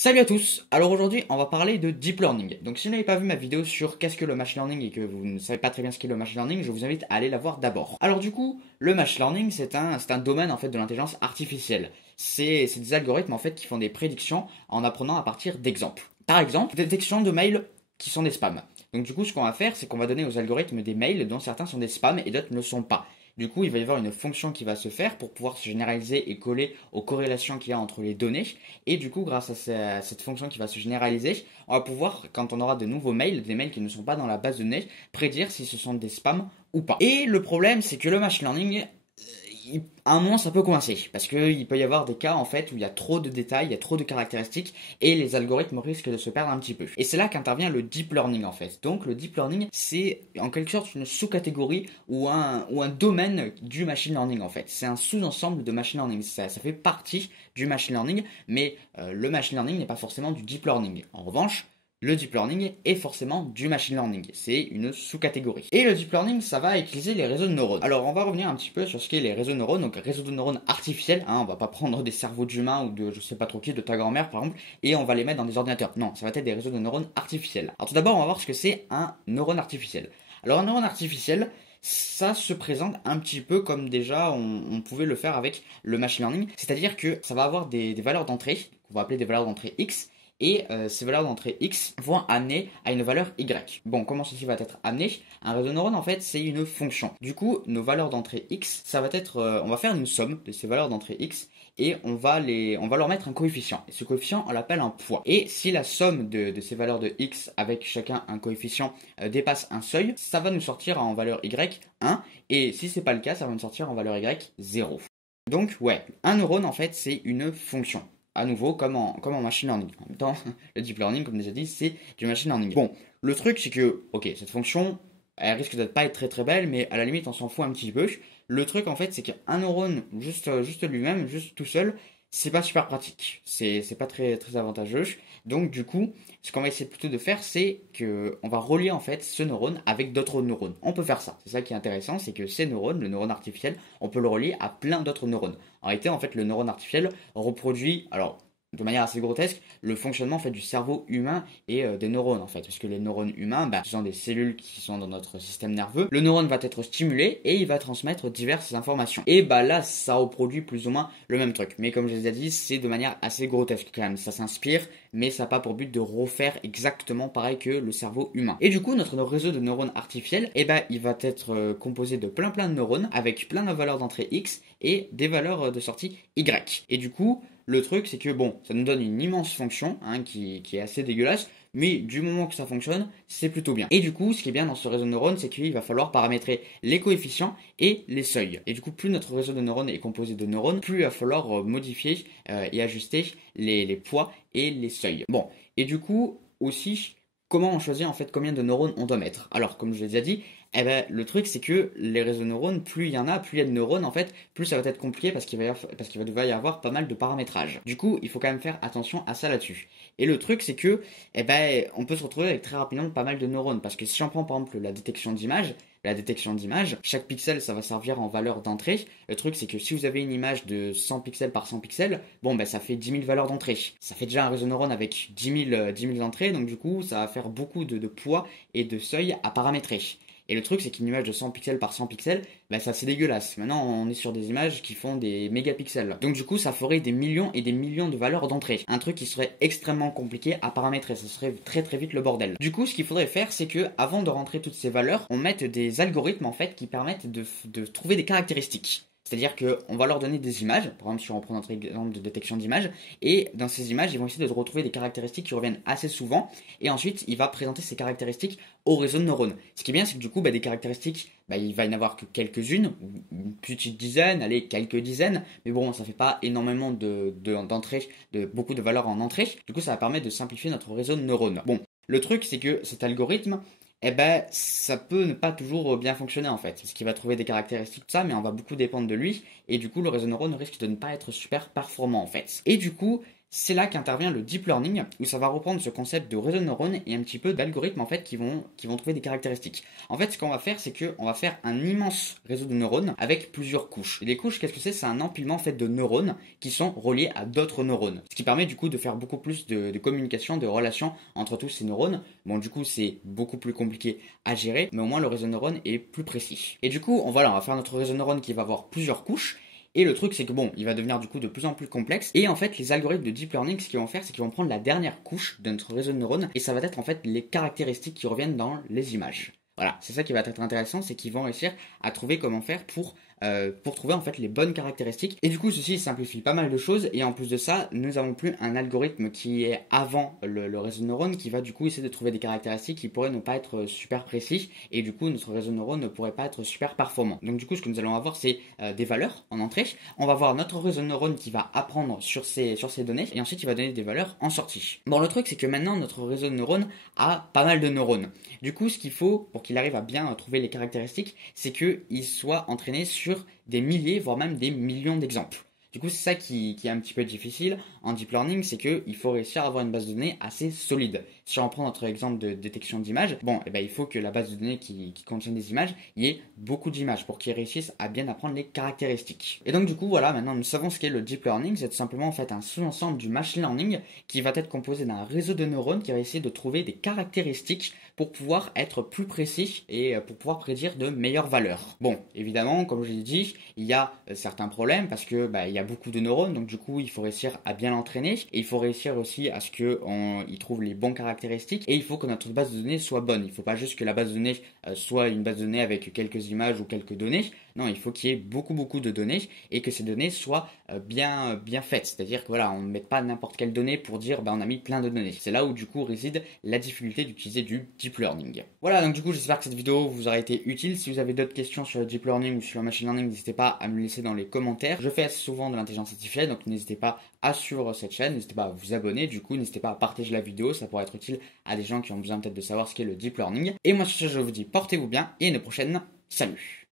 Salut à tous. Alors aujourd'hui on va parler de Deep Learning. Donc si vous n'avez pas vu ma vidéo sur qu'est-ce que le Machine Learning et que vous ne savez pas très bien ce qu'est le Machine Learning, je vous invite à aller la voir d'abord. Alors du coup, le Machine Learning c'est un domaine en fait de l'intelligence artificielle. C'est des algorithmes en fait qui font des prédictions en apprenant à partir d'exemples. Par exemple, détection de mails qui sont des spams. Donc du coup ce qu'on va faire c'est qu'on va donner aux algorithmes des mails dont certains sont des spams et d'autres ne le sont pas. Du coup, il va y avoir une fonction qui va se faire pour pouvoir se généraliser et coller aux corrélations qu'il y a entre les données. Et du coup, grâce à cette fonction qui va se généraliser, on va pouvoir, quand on aura de nouveaux mails, des mails qui ne sont pas dans la base de données, prédire si ce sont des spams ou pas. Et le problème, c'est que le machine learning, à un moment ça peut coincer parce qu'il peut y avoir des cas en fait où il y a trop de détails, il y a trop de caractéristiques et les algorithmes risquent de se perdre un petit peu. Et c'est là qu'intervient le deep learning en fait. Donc le deep learning c'est en quelque sorte une sous-catégorie ou un domaine du machine learning en fait. C'est un sous-ensemble de machine learning. Ça fait partie du machine learning, mais le machine learning n'est pas forcément du deep learning. En revanche, le deep learning est forcément du machine learning, c'est une sous-catégorie. Et le deep learning, ça va utiliser les réseaux de neurones. Alors on va revenir un petit peu sur ce qu'est les réseaux de neurones, donc réseaux de neurones artificiels, on va pas prendre des cerveaux d'humains ou de je sais pas trop qui, de ta grand-mère par exemple, et on va les mettre dans des ordinateurs. Non, ça va être des réseaux de neurones artificiels. Alors tout d'abord, on va voir ce que c'est un neurone artificiel. Alors un neurone artificiel, ça se présente un petit peu comme déjà on pouvait le faire avec le machine learning, c'est-à-dire que ça va avoir des valeurs d'entrée, qu'on va appeler des valeurs d'entrée X, et ces valeurs d'entrée X vont amener à une valeur Y. Bon, comment ceci va être amené? Un réseau de neurones, en fait, c'est une fonction. Du coup, nos valeurs d'entrée X, ça va être, on va faire une somme de ces valeurs d'entrée X et on va leur mettre un coefficient. Et ce coefficient, on l'appelle un poids. Et si la somme de ces valeurs de X avec chacun un coefficient dépasse un seuil, ça va nous sortir en valeur Y 1. Et si c'est pas le cas, ça va nous sortir en valeur Y 0. Donc, ouais, un neurone, en fait, c'est une fonction. À nouveau, comme en machine learning. En même temps, le deep learning, comme déjà dit, c'est du machine learning. Bon, le truc, c'est que, ok, cette fonction, elle risque de pas être très très belle, mais à la limite, on s'en fout un petit peu. Le truc, en fait, c'est qu'un neurone, juste lui-même, juste tout seul, c'est pas super pratique. C'est pas très, très avantageux. Donc, du coup, ce qu'on va essayer plutôt de faire, c'est que on va relier, en fait, ce neurone avec d'autres neurones. On peut faire ça. C'est ça qui est intéressant, c'est que ces neurones, le neurone artificiel, on peut le relier à plein d'autres neurones. En réalité, en fait, le neurone artificiel reproduit, alors, de manière assez grotesque, le fonctionnement en fait, du cerveau humain et des neurones en fait. Parce que les neurones humains, ce sont des cellules qui sont dans notre système nerveux. Le neurone va être stimulé et il va transmettre diverses informations. Et là, ça reproduit plus ou moins le même truc. Mais comme je les ai dit, c'est de manière assez grotesque quand même. Ça s'inspire, mais ça n'a pas pour but de refaire exactement pareil que le cerveau humain. Et du coup, notre réseau de neurones artificiels, il va être composé de plein de neurones avec plein de valeurs d'entrée X et des valeurs de sortie Y. Et du coup, le truc, c'est que bon, ça nous donne une immense fonction qui est assez dégueulasse, mais du moment que ça fonctionne, c'est plutôt bien. Et du coup, ce qui est bien dans ce réseau de neurones, c'est qu'il va falloir paramétrer les coefficients et les seuils. Et du coup, plus notre réseau de neurones est composé de neurones, plus il va falloir modifier et ajuster les poids et les seuils. Bon, et du coup, aussi, comment on choisit en fait combien de neurones on doit mettre? Alors, comme je l'ai déjà dit, le truc c'est que les réseaux de neurones, plus il y en a, plus il y a de neurones en fait, plus ça va être compliqué parce qu'il va devoir y avoir pas mal de paramétrage. Du coup, il faut quand même faire attention à ça là-dessus. Et le truc c'est que, on peut se retrouver avec très rapidement pas mal de neurones parce que si on prend par exemple la détection d'image, chaque pixel ça va servir en valeur d'entrée. Le truc c'est que si vous avez une image de 100 pixels par 100 pixels, ça fait 10 000 valeurs d'entrée. Ça fait déjà un réseau de neurones avec 10 000 entrées, donc du coup ça va faire beaucoup de poids et de seuil à paramétrer. Et le truc, c'est qu'une image de 100 pixels par 100 pixels, ça c'est dégueulasse. Maintenant, on est sur des images qui font des mégapixels. Donc du coup, ça ferait des millions et des millions de valeurs d'entrée. Un truc qui serait extrêmement compliqué à paramétrer. Ça serait très très vite le bordel. Du coup, ce qu'il faudrait faire, c'est que avant de rentrer toutes ces valeurs, on mette des algorithmes en fait qui permettent de trouver des caractéristiques. C'est-à-dire qu'on va leur donner des images, par exemple si on reprend notre exemple de détection d'images, et dans ces images, ils vont essayer de retrouver des caractéristiques qui reviennent assez souvent, et ensuite il va présenter ces caractéristiques au réseau de neurones. Ce qui est bien, c'est que du coup, des caractéristiques, il va y en avoir que quelques-unes, une petite dizaine, allez, quelques dizaines, mais bon, ça fait pas énormément d'entrées, de beaucoup de valeurs en entrée, du coup ça va permettre de simplifier notre réseau de neurones. Bon, le truc c'est que cet algorithme, ça peut ne pas toujours bien fonctionner en fait. Parce qu'il va trouver des caractéristiques de ça, mais on va beaucoup dépendre de lui. Et du coup, le réseau de neurones risque de ne pas être super performant en fait. Et du coup, c'est là qu'intervient le deep learning, où ça va reprendre ce concept de réseau de neurones et un petit peu d'algorithmes en fait qui vont trouver des caractéristiques. En fait, ce qu'on va faire, c'est qu'on va faire un immense réseau de neurones avec plusieurs couches. Et les couches, qu'est-ce que c'est? C'est un empilement en fait de neurones qui sont reliés à d'autres neurones. Ce qui permet du coup de faire beaucoup plus de communication, de relations entre tous ces neurones. Bon, du coup, c'est beaucoup plus compliqué à gérer, mais au moins le réseau de neurones est plus précis. Et du coup, on va faire notre réseau de neurones qui va avoir plusieurs couches. Et le truc, c'est que bon, il va devenir du coup de plus en plus complexe. Et en fait, les algorithmes de deep learning, ce qu'ils vont faire, c'est qu'ils vont prendre la dernière couche de notre réseau de neurones et ça va être en fait les caractéristiques qui reviennent dans les images. Voilà, c'est ça qui va être intéressant, c'est qu'ils vont réussir à trouver comment faire pour trouver en fait les bonnes caractéristiques. Et du coup, ceci simplifie pas mal de choses. Et en plus de ça, nous avons plus un algorithme qui est avant le réseau de neurones qui va du coup essayer de trouver des caractéristiques qui pourraient ne pas être super précis. Et du coup, notre réseau de neurones ne pourrait pas être super performant. Donc du coup, ce que nous allons avoir, c'est des valeurs en entrée. On va voir notre réseau de neurones qui va apprendre sur ces données. Et ensuite, il va donner des valeurs en sortie. Bon, le truc, c'est que maintenant, notre réseau de neurones a pas mal de neurones. Du coup, ce qu'il faut pour qu'il arrive à bien trouver les caractéristiques, c'est qu'il soit entraîné sur des milliers, voire même des millions d'exemples. Du coup, c'est ça qui est un petit peu difficile en deep learning, c'est qu'il faut réussir à avoir une base de données assez solide. Si on prend notre exemple de détection d'images, bon, il faut que la base de données qui contient des images, il y ait beaucoup d'images pour qu'ils réussissent à bien apprendre les caractéristiques. Et donc du coup, voilà, maintenant nous savons ce qu'est le deep learning, c'est tout simplement en fait un sous-ensemble du machine learning qui va être composé d'un réseau de neurones qui va essayer de trouver des caractéristiques pour pouvoir être plus précis et pour pouvoir prédire de meilleures valeurs. Bon, évidemment, comme je l'ai dit, il y a certains problèmes parce que il y a beaucoup de neurones, donc du coup, il faut réussir à bien l'entraîner et il faut réussir aussi à ce qu'il trouve les bons caractéristiques et il faut que notre base de données soit bonne. Il ne faut pas juste que la base de données soit une base de données avec quelques images ou quelques données. Non, il faut qu'il y ait beaucoup de données et que ces données soient bien faites. C'est-à-dire que voilà, on ne met pas n'importe quelle donnée pour dire on a mis plein de données. C'est là où du coup réside la difficulté d'utiliser du deep learning. Voilà, donc du coup j'espère que cette vidéo vous aura été utile. Si vous avez d'autres questions sur le deep learning ou sur le machine learning, n'hésitez pas à me le laisser dans les commentaires. Je fais assez souvent de l'intelligence artificielle, donc n'hésitez pas à suivre cette chaîne, n'hésitez pas à vous abonner, du coup n'hésitez pas à partager la vidéo, ça pourrait être utile à des gens qui ont besoin peut-être de savoir ce qu'est le deep learning. Et moi sur ce je vous dis portez-vous bien et à une prochaine, salut.